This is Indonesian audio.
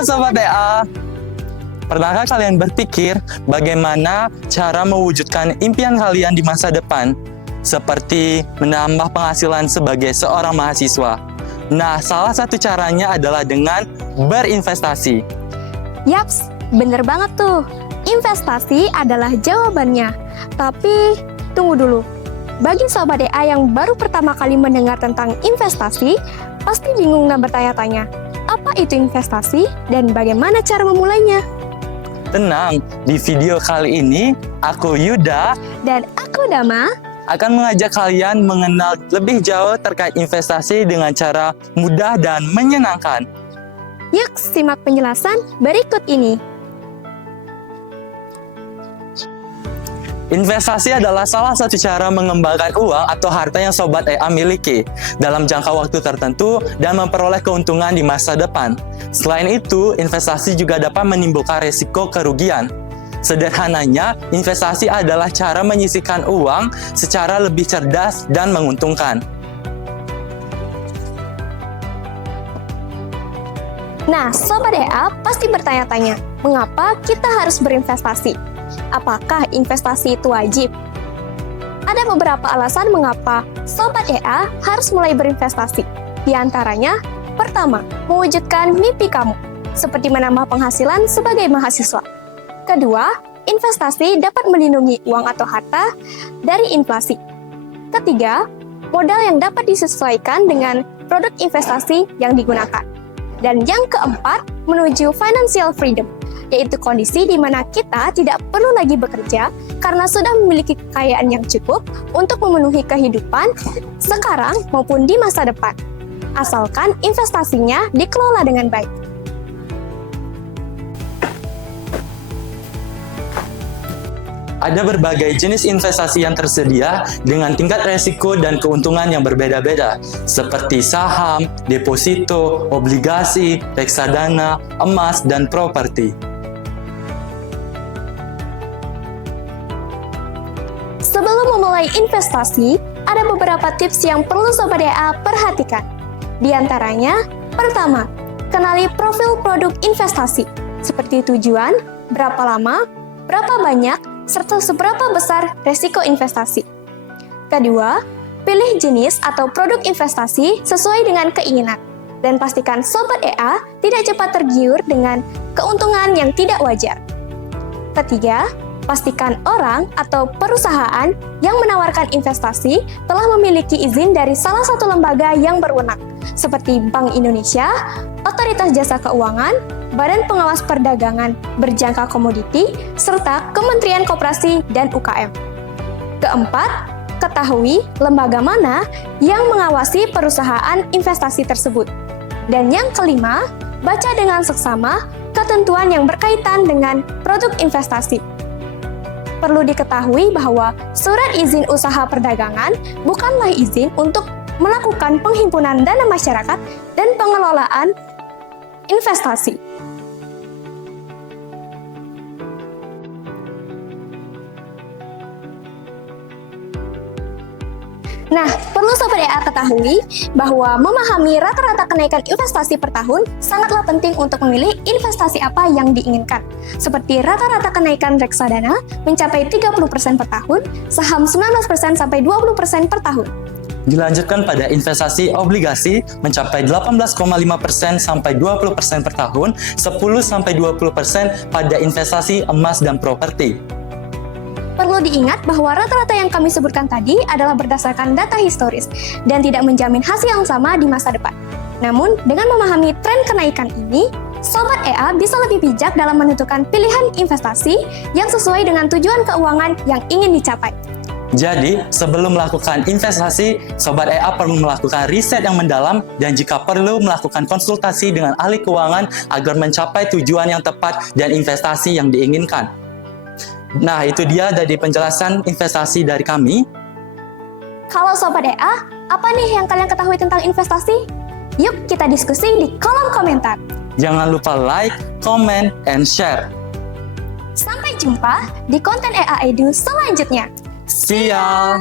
Halo Sobat EA. Pernahkah kalian berpikir bagaimana cara mewujudkan impian kalian di masa depan? Seperti menambah penghasilan sebagai seorang mahasiswa. Nah, salah satu caranya adalah dengan berinvestasi. Yaps, bener banget tuh. Investasi adalah jawabannya. Tapi, tunggu dulu. Bagi Sobat EA yang baru pertama kali mendengar tentang investasi, pasti bingung dan bertanya-tanya, apa itu investasi dan bagaimana cara memulainya? Tenang, di video kali ini, aku Yuda Dan aku Dama akan mengajak kalian mengenal lebih jauh terkait investasi dengan cara mudah dan menyenangkan. Yuk simak penjelasan berikut ini. Investasi adalah salah satu cara mengembangkan uang atau harta yang Sobat EA miliki dalam jangka waktu tertentu dan memperoleh keuntungan di masa depan. Selain itu, investasi juga dapat menimbulkan resiko kerugian. Sederhananya, investasi adalah cara menyisihkan uang secara lebih cerdas dan menguntungkan. Nah, Sobat EA pasti bertanya-tanya, mengapa kita harus berinvestasi? Apakah investasi itu wajib? Ada beberapa alasan mengapa Sobat EA harus mulai berinvestasi. Di antaranya, pertama, mewujudkan mimpi kamu, seperti menambah penghasilan sebagai mahasiswa. Kedua, investasi dapat melindungi uang atau harta dari inflasi. Ketiga, modal yang dapat disesuaikan dengan produk investasi yang digunakan. Dan yang keempat, menuju financial freedom, yaitu kondisi di mana kita tidak perlu lagi bekerja karena sudah memiliki kekayaan yang cukup untuk memenuhi kehidupan sekarang maupun di masa depan, asalkan investasinya dikelola dengan baik. Ada berbagai jenis investasi yang tersedia dengan tingkat resiko dan keuntungan yang berbeda-beda, seperti saham, deposito, obligasi, reksadana, emas, dan properti. Sebelum memulai investasi, ada beberapa tips yang perlu Sobat EA perhatikan. Di antaranya, pertama, kenali profil produk investasi, seperti tujuan, berapa lama, berapa banyak, serta seberapa besar resiko investasi. Kedua, pilih jenis atau produk investasi sesuai dengan keinginan, dan pastikan Sobat EA tidak cepat tergiur dengan keuntungan yang tidak wajar. Ketiga, pastikan orang atau perusahaan yang menawarkan investasi telah memiliki izin dari salah satu lembaga yang berwenang, seperti Bank Indonesia, Otoritas Jasa Keuangan, Badan Pengawas Perdagangan Berjangka Komoditi, serta Kementerian Koperasi dan UKM. Keempat, ketahui lembaga mana yang mengawasi perusahaan investasi tersebut. Dan yang kelima, baca dengan seksama ketentuan yang berkaitan dengan produk investasi. Perlu diketahui bahwa surat izin usaha perdagangan bukanlah izin untuk melakukan penghimpunan dana masyarakat dan pengelolaan investasi. Nah, perlu Sobat EA ketahui bahwa memahami rata-rata kenaikan investasi per tahun sangatlah penting untuk memilih investasi apa yang diinginkan. Seperti rata-rata kenaikan reksadana mencapai 30% per tahun, saham 19% sampai 20% per tahun. Dilanjutkan pada investasi obligasi mencapai 18,5% sampai 20% per tahun, 10 sampai 20% pada investasi emas dan properti. Perlu diingat bahwa rata-rata yang kami sebutkan tadi adalah berdasarkan data historis dan tidak menjamin hasil yang sama di masa depan. Namun, dengan memahami tren kenaikan ini, Sobat EA bisa lebih bijak dalam menentukan pilihan investasi yang sesuai dengan tujuan keuangan yang ingin dicapai. Jadi, sebelum melakukan investasi, Sobat EA perlu melakukan riset yang mendalam dan jika perlu melakukan konsultasi dengan ahli keuangan agar mencapai tujuan yang tepat dan investasi yang diinginkan. Nah, itu dia dari penjelasan investasi dari kami. Kalau Sobat EA, apa nih yang kalian ketahui tentang investasi? Yuk kita diskusi di kolom komentar. Jangan lupa like, comment, and share. Sampai jumpa di konten EA Edu selanjutnya. See ya!